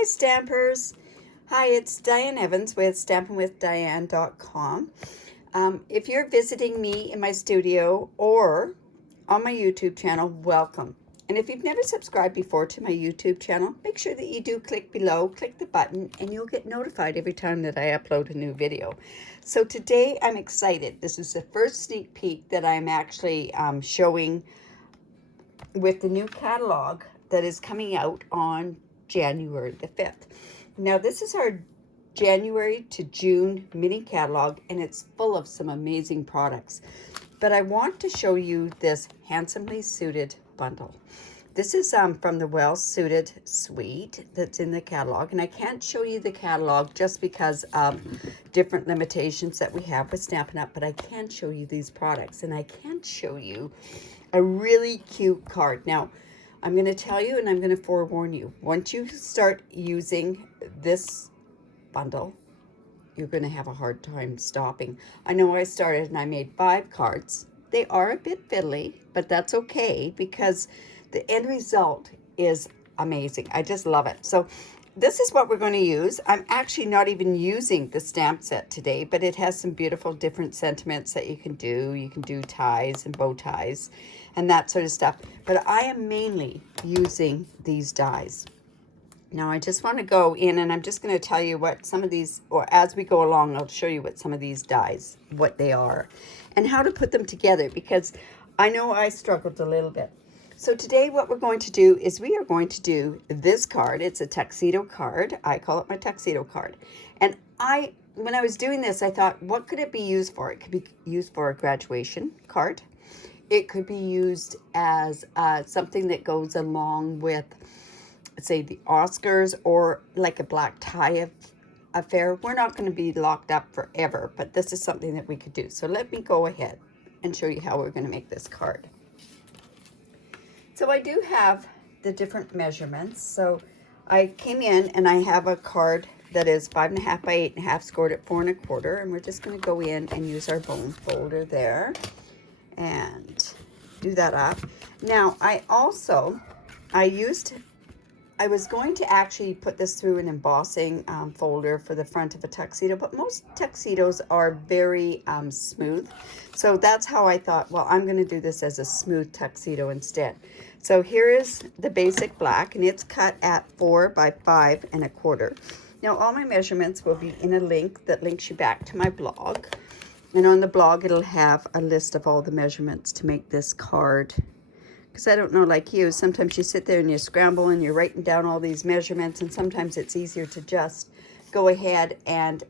Hi Stampers! Hi, it's Diane Evans with stampinwithdiane.com. If you're visiting me in my studio or on my YouTube channel, welcome. And if you've never subscribed before to my YouTube channel, make sure that you do click below, click the button, and you'll get notified every time that I upload a new video. So today I'm excited. This is the first sneak peek that I'm actually showing with the new catalog that is coming out on January the 5th. Now this is our January to June mini catalog, and it's full of some amazing products. But I want to show you this handsomely suited bundle. This is from the Well Suited suite that's in the catalog, and I can't show you the catalog just because of different limitations that we have with Stampin' Up, but I can show you these products, and I can show you a really cute card. Now, I'm going to tell you and I'm going to forewarn you, once you start using this bundle, you're going to have a hard time stopping. I know I started and I made 5 cards. They are a bit fiddly, but that's okay because the end result is amazing. I just love it. So this is what we're going to use. I'm actually not even using the stamp set today, but it has some beautiful different sentiments that you can do. You can do ties and bow ties and that sort of stuff. But I am mainly using these dies. Now I just want to go in and I'm just going to tell you what some of these, or as we go along, I'll show you what some of these dies, what they are, and how to put them together, because I know I struggled a little bit. So today what we're going to do is we are going to do this card. It's a tuxedo card. I call it my tuxedo card. And when I was doing this, I thought, what could it be used for? It could be used for a graduation card. It could be used as something that goes along with, say, the Oscars, or like a black tie affair. We're not going to be locked up forever, but this is something that we could do. So let me go ahead and show you how we're going to make this card. So I do have the different measurements. So I came in and I have a card that is 5.5 by 8.5, scored at 4 1/4, and we're just going to go in and use our bone folder there and do that up. Now I was going to actually put this through an embossing folder for the front of a tuxedo, but most tuxedos are very smooth. So that's how I thought, well, I'm going to do this as a smooth tuxedo instead. So here is the basic black, and it's cut at 4 by 5 1/4. Now all my measurements will be in a link that links you back to my blog. And on the blog, it'll have a list of all the measurements to make this card. Because I don't know, like you, sometimes you sit there and you scramble and you're writing down all these measurements, and sometimes it's easier to just go ahead and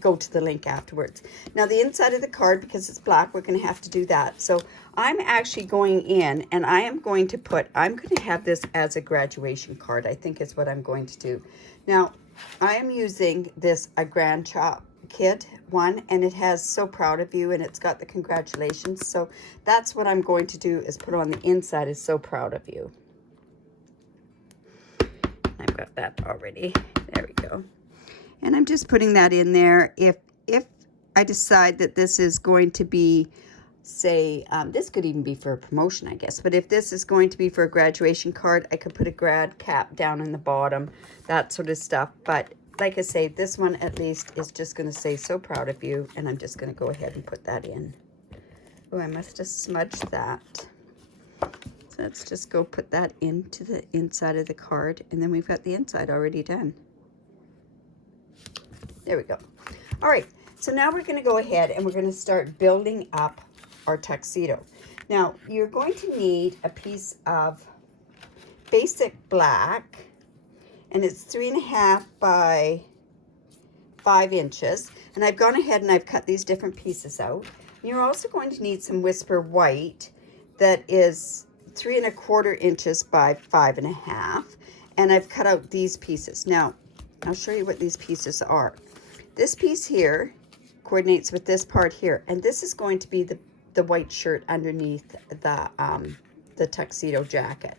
go to the link afterwards. Now the inside of the card, because it's black, we're going to have to do that. So I'm actually going in and I'm going to have this as a graduation card, I think is what I'm going to do. Now I am using this a Grand Chop kit one, and it has So Proud of You, and it's got the congratulations. So that's what I'm going to do, is put on the inside is So Proud of You. I've got that already. There we go. And I'm just putting that in there. If I decide that this is going to be, say, this could even be for a promotion, I guess, but if this is going to be for a graduation card, I could put a grad cap down in the bottom, that sort of stuff. But like I say, this one at least is just going to say So Proud of You, and I'm just going to go ahead and put that in. Oh, I must have smudged that. So let's just go put that into the inside of the card, and then we've got the inside already done. There we go. All right, so now we're going to go ahead and we're going to start building up our tuxedo. Now, you're going to need a piece of basic black, and it's 3.5 by 5 inches. And I've gone ahead and I've cut these different pieces out. And you're also going to need some Whisper White that is 3 1/4 inches by 5.5. And I've cut out these pieces. Now, I'll show you what these pieces are. This piece here coordinates with this part here, and this is going to be the white shirt underneath the tuxedo jacket.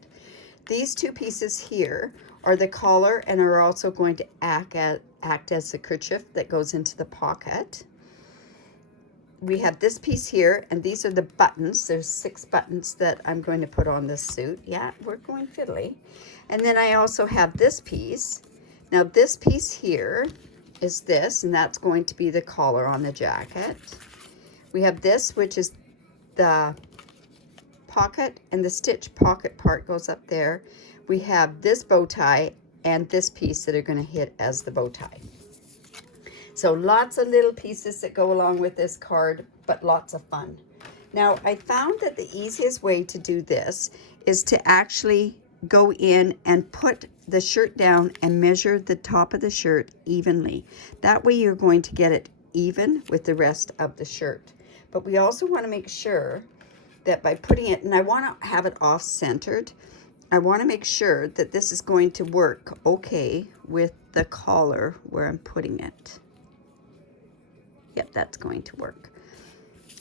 These two pieces here are the collar and are also going to act as the kerchief that goes into the pocket. we have this piece here, and these are the buttons. There's 6 buttons that I'm going to put on this suit. Yeah, we're going fiddly. And then I also have this piece. Now this piece here is this, and that's going to be the collar on the jacket. We have this, which is the pocket, and the stitch pocket part goes up there. We have this bow tie and this piece that are going to hit as the bow tie. So lots of little pieces that go along with this card, but lots of fun. Now, I found that the easiest way to do this is to actually go in and put the shirt down and measure the top of the shirt evenly. That way you're going to get it even with the rest of the shirt. But we also want to make sure that by putting it, and I want to have it off-centered, I want to make sure that this is going to work okay with the collar where I'm putting it. Yep, that's going to work.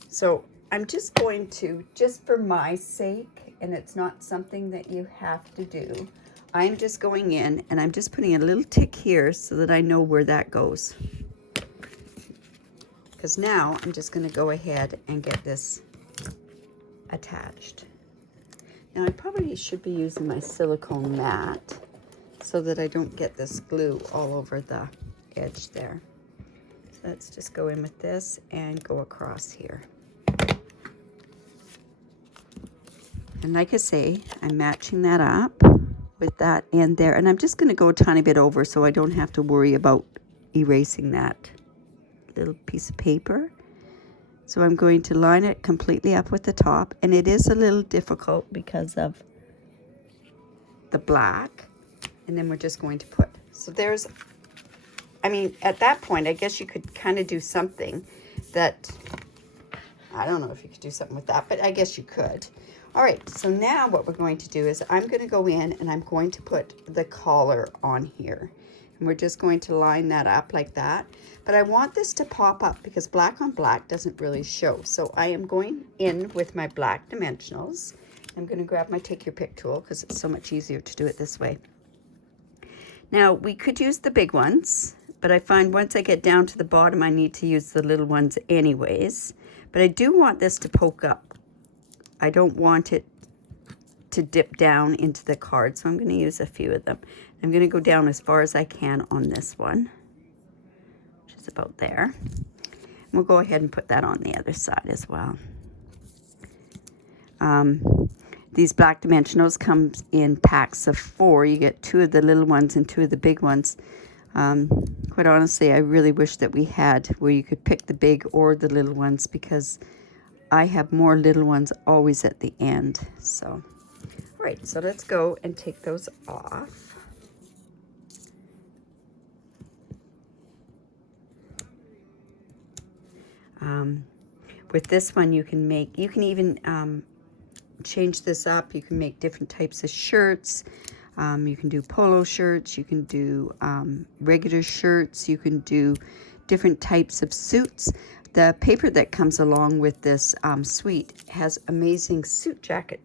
So I'm just going to, just for my sake, and it's not something that you have to do, I'm just going in and I'm just putting a little tick here so that I know where that goes. Because now I'm just going to go ahead and get this attached. Now I probably should be using my silicone mat so that I don't get this glue all over the edge there. So let's just go in with this and go across here. And like I say, I'm matching that up with that end there. And I'm just going to go a tiny bit over so I don't have to worry about erasing that little piece of paper. So I'm going to line it completely up with the top. And it is a little difficult because of the black. And then we're just going to put, so there's, I mean, at that point, I guess you could kind of do something that, I don't know if you could do something with that, but I guess you could. All right, so now what we're going to do is I'm going to go in and I'm going to put the collar on here. And we're just going to line that up like that. But I want this to pop up because black on black doesn't really show. So I am going in with my black dimensionals. I'm going to grab my take your pick tool because it's so much easier to do it this way. Now, we could use the big ones, but I find once I get down to the bottom, I need to use the little ones anyways. But I do want this to poke up. I don't want it to dip down into the card, so I'm going to use a few of them. I'm going to go down as far as I can on this one, which is about there. And we'll go ahead and put that on the other side as well. These black dimensionals come in packs of 4. You get 2 of the little ones and 2 of the big ones. Quite honestly, I really wish that we had where you could pick the big or the little ones because I have more little ones always at the end. So, all right, so let's go and take those off. With this one, you can even change this up. You can make different types of shirts. You can do polo shirts. You can do regular shirts. You can do different types of suits. The paper that comes along with this suite has amazing suit jacket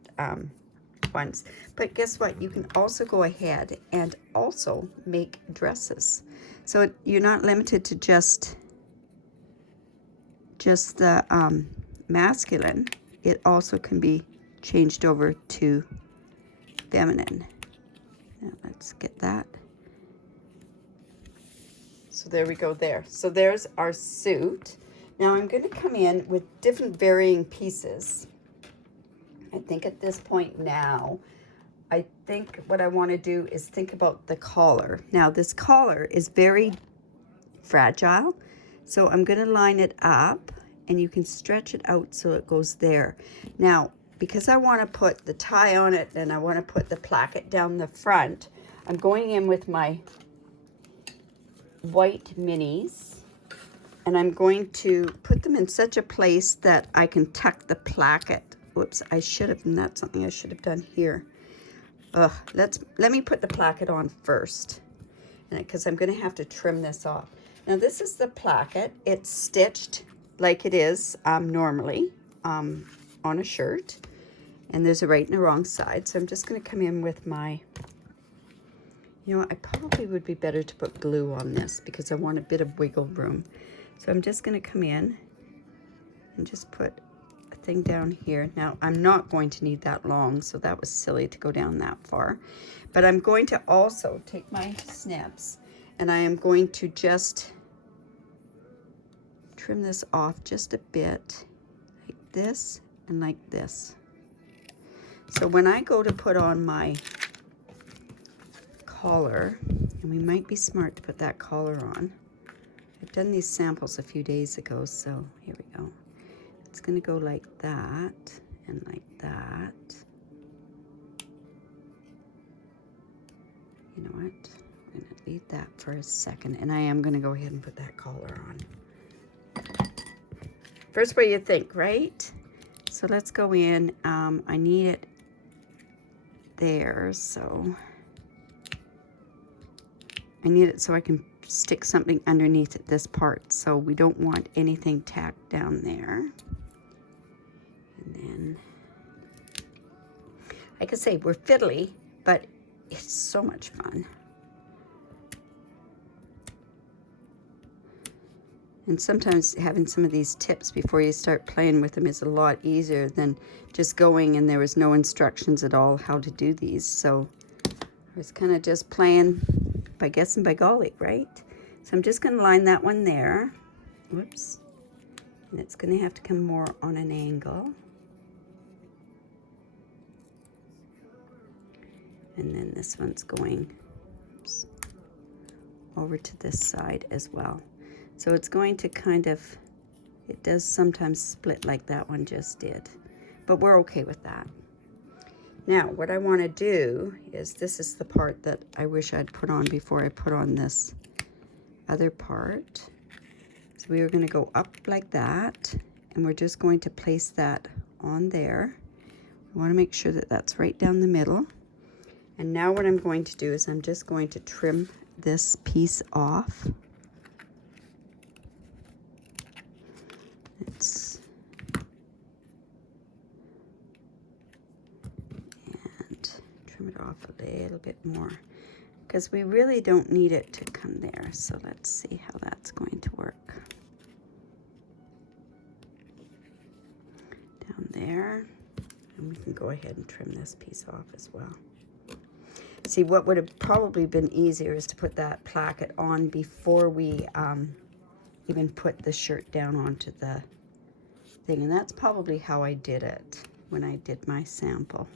ones. But guess what? You can also go ahead and also make dresses. So you're not limited to just the masculine. It also can be changed over to feminine. Now let's get that. So there we go there. So there's our suit. Now I'm going to come in with different varying pieces. I think at this point now, I think what I want to do is think about the collar. Now this collar is very fragile, so I'm going to line it up and you can stretch it out so it goes there. Now, because I want to put the tie on it and I want to put the placket down the front, I'm going in with my white minis and I'm going to put them in such a place that I can tuck the placket. Whoops, I should have, and that's something I should have done here. Let me put the placket on first, because I'm going to have to trim this off. Now this is the placket. It's stitched like it is normally on a shirt, and there's a right and a wrong side. So I'm just going to come in with my, you know, I probably would be better to put glue on this because I want a bit of wiggle room. So I'm just going to come in and just put a thing down here. Now, I'm not going to need that long, so that was silly to go down that far. But I'm going to also take my snips, and I am going to just trim this off just a bit, like this and like this. So when I go to put on my collar, and we might be smart to put that collar on. I've done these samples a few days ago, so here we go. It's going to go like that and like that. You know what? I'm going to leave that for a second, and I am going to go ahead and put that collar on. First what you think, right? So let's go in. I need it there, so I need it so I can stick something underneath this part, so we don't want anything tacked down there. And then, like I say, we're fiddly, but it's so much fun. And sometimes having some of these tips before you start playing with them is a lot easier than just going and there was no instructions at all how to do these. So I was kind of just playing by guessing by golly, right? So I'm just going to line that one there. Whoops. And it's going to have to come more on an angle. And then this one's going, oops, over to this side as well. So it's going to kind of, it does sometimes split like that one just did, but we're okay with that. Now, what I want to do is, this is the part that I wish I'd put on before I put on this other part. So we are going to go up like that, and we're just going to place that on there. We want to make sure that that's right down the middle. And now what I'm going to do is I'm just going to trim this piece off. And trim it off a little bit more, because we really don't need it to come there. So let's see how that's going to work. Down there, and we can go ahead and trim this piece off as well. See, what would have probably been easier is to put that placket on before we even put the shirt down onto the thing, and that's probably how I did it when I did my sample.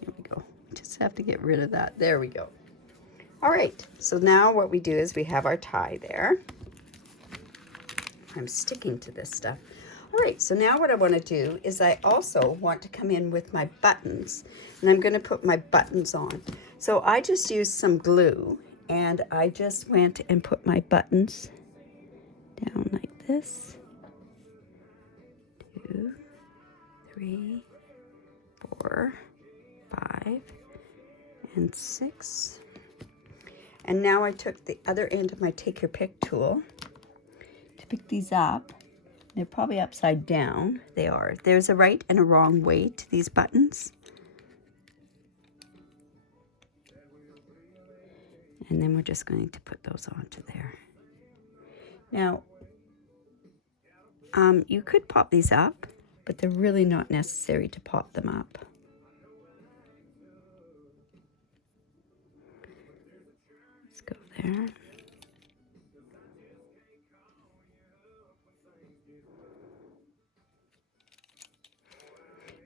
Here we go. Just have to get rid of that. There we go. All right, so now what we do is we have our tie there. I'm sticking to this stuff. All right, so now what I want to do is I also want to come in with my buttons, and I'm going to put my buttons on. So I just used some glue, and I just went and put my buttons down like this. 2, 3, 4, 5, and 6. And now I took the other end of my Take Your Pick tool to pick these up. They're probably upside down. They are. There's a right and a wrong way to these buttons. And then we're just going to put those onto there. Now, you could pop these up, but they're really not necessary to pop them up. Let's go there.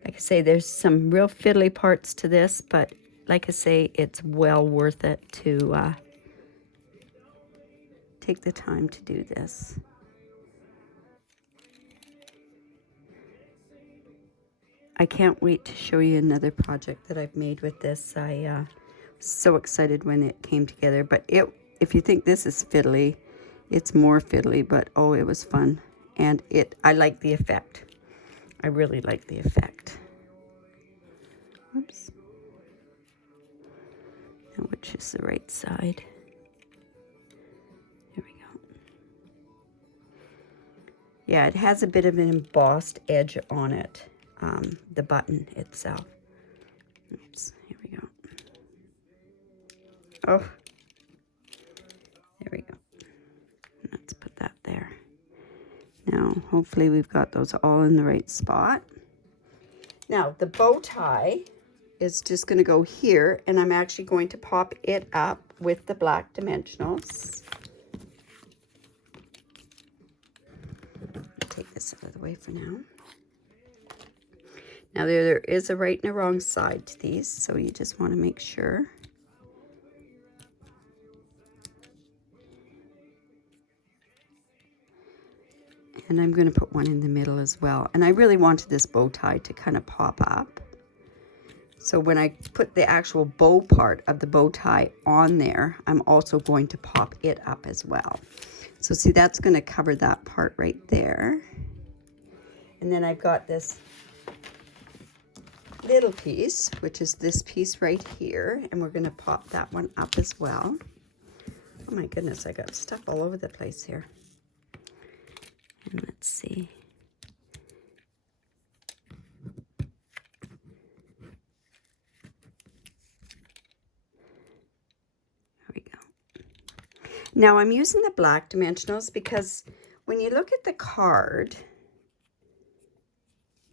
Like I say, there's some real fiddly parts to this, but like I say, it's well worth it to take the time to do this. I can't wait to show you another project that I've made with this. I was so excited when it came together, but if you think this is fiddly, it's more fiddly, but oh, it was fun. And I like the effect. I really like the effect. Oops. Now, which is the right side? There we go. Yeah, it has a bit of an embossed edge on it, the button itself. Oops, here we go. Oh, there we go. Let's put that there. Now, hopefully we've got those all in the right spot. Now the bow tie is just going to go here, and I'm actually going to pop it up with the black dimensionals. Take this out of the way for now. Now there is a right and a wrong side to these, so you just want to make sure. And I'm going to put one in the middle as well. And I really wanted this bow tie to kind of pop up. So when I put the actual bow part of the bow tie on there, I'm also going to pop it up as well. So see, that's going to cover that part right there. And then I've got this little piece, which is this piece right here. And we're going to pop that one up as well. Oh my goodness, I got stuff all over the place here. And let's see. Now I'm using the black dimensionals because when you look at the card,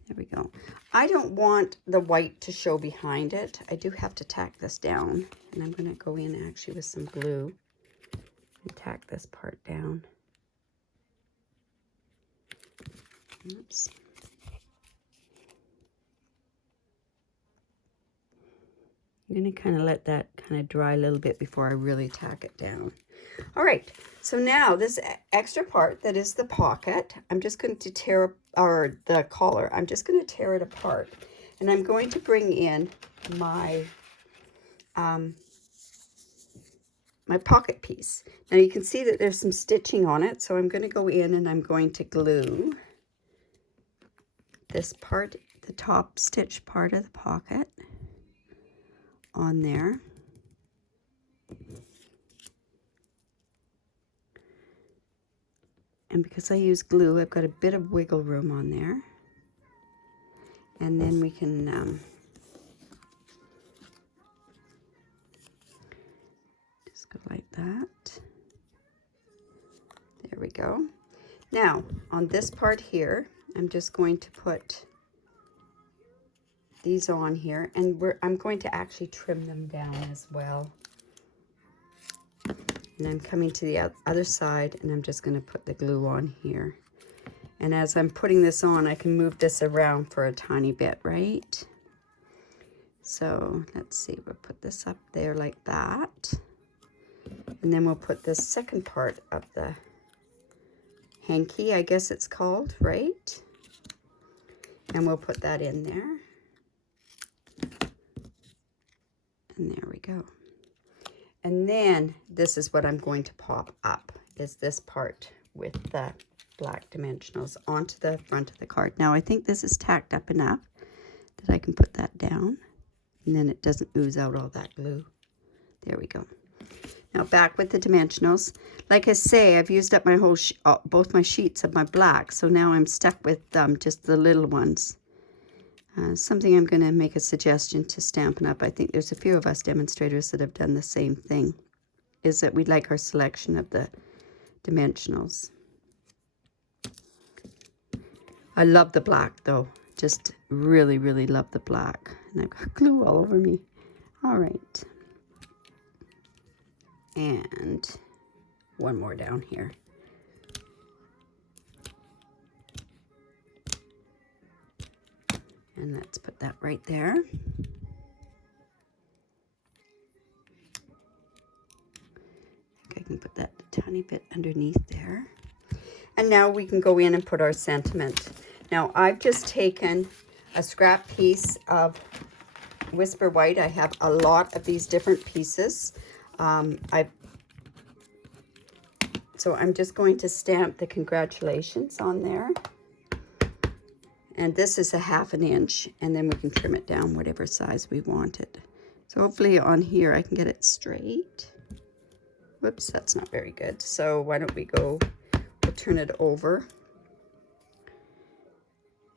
there we go. I don't want the white to show behind it. I do have to tack this down, and I'm going to go in actually with some glue and tack this part down. Oops. I'm going to kind of let that kind of dry a little bit before I really tack it down. All right, so now this extra part that is the pocket, I'm just going to tear, or the collar, I'm just going to tear it apart. And I'm going to bring in my, my pocket piece. Now you can see that there's some stitching on it, so I'm going to go in and I'm going to glue this part, the top stitch part of the pocket on there. And because I use glue, I've got a bit of wiggle room on there. And then we can just go like that. There we go. Now, on this part here, I'm just going to put these on here, and I'm going to actually trim them down as well. And I'm coming to the other side, and I'm just going to put the glue on here. And as I'm putting this on, I can move this around for a tiny bit, right? So let's see, we'll put this up there like that. And then we'll put this second part of the hanky, I guess it's called, right? And we'll put that in there. And there we go. And then this is what I'm going to pop up, is this part with the black dimensionals onto the front of the card. Now I think this is tacked up enough that I can put that down, and then it doesn't ooze out all that glue. There we go. Now back with the dimensionals. Like I say, I've used up my whole both my sheets of my black, so now I'm stuck with just the little ones. Something I'm going to make a suggestion to Stampin' Up. I think there's a few of us demonstrators that have done the same thing, is that we'd like our selection of the dimensionals. I love the black though, just really, really love the black. And I've got glue all over me. All right. And one more down here. And let's put that right there. I think I can put that a tiny bit underneath there. And now we can go in and put our sentiment. Now I've just taken a scrap piece of Whisper White. I have a lot of these different pieces. So I'm just going to stamp the congratulations on there. And this is a 1/2 inch, and then we can trim it down whatever size we want it. So hopefully on here I can get it straight. Whoops, that's not very good. So why don't we go, we'll turn it over.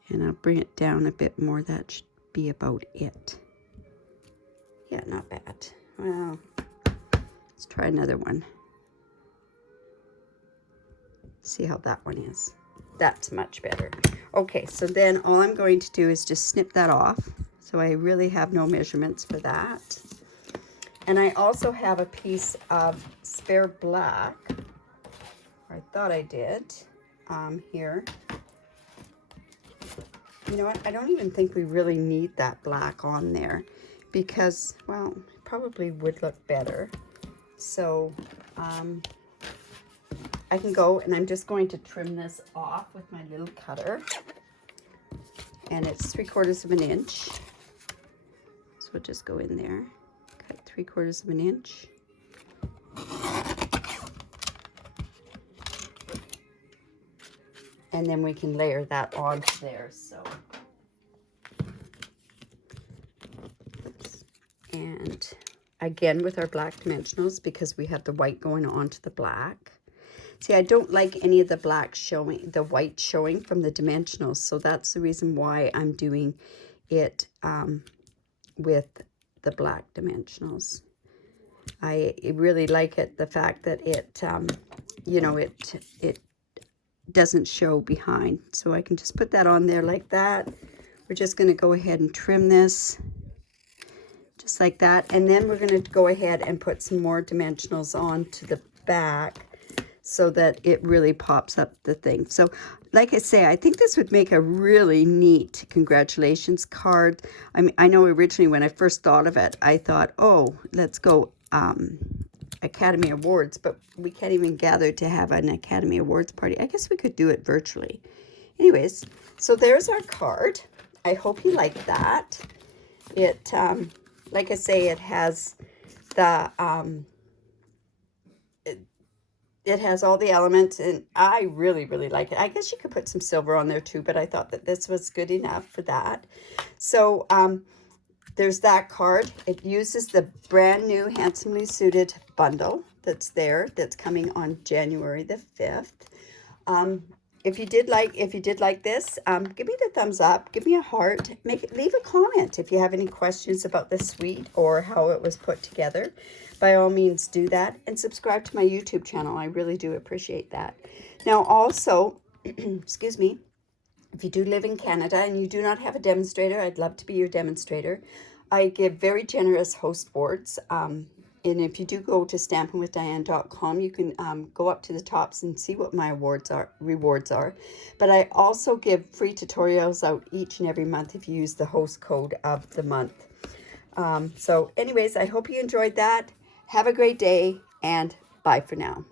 And I'll bring it down a bit more. That should be about it. Yeah, not bad. Well, let's try another one. See how that one is. That's much better. Okay, so then all I'm going to do is just snip that off. So I really have no measurements for that. And I also have a piece of spare black. Or I thought I did. Here. You know what? I don't even think we really need that black on there because, well, it probably would look better. So I can go, and I'm just going to trim this off with my little cutter. And it's 3/4 of an inch. So we'll just go in there, cut 3/4 of an inch. And then we can layer that onto there, so. Oops. And again with our black dimensionals, because we have the white going onto the black. See, I don't like any of the black showing, the white showing from the dimensionals, so that's the reason why I'm doing it with the black dimensionals. I really like it, the fact that it, you know, it doesn't show behind. So I can just put that on there like that. We're just going to go ahead and trim this just like that. And then we're going to go ahead and put some more dimensionals onto the back so that it really pops up the thing. So like I say, I think this would make a really neat congratulations card. I mean, I know originally when I first thought of it, I thought, oh, let's go Academy Awards, but we can't even gather to have an Academy Awards party. I guess we could do it virtually. Anyways, so there's our card. I hope you like that. It, like I say, it has the, it has all the elements, and I really, really like it. I guess you could put some silver on there too, but I thought that this was good enough for that. So, there's that card. It uses the brand new Handsomely Suited bundle that's there, that's coming on January the 5th. If you did like this, give me the thumbs up, give me a heart, leave a comment if you have any questions about the suite or how it was put together. By all means, do that, and subscribe to my YouTube channel. I really do appreciate that. Now, also, excuse me, if you do live in Canada and you do not have a demonstrator, I'd love to be your demonstrator. I give very generous host boards. And if you do go to stampinwithdiane.com, you can go up to the tops and see what my rewards are. But I also give free tutorials out each and every month if you use the host code of the month. So anyways, I hope you enjoyed that. Have a great day, and bye for now.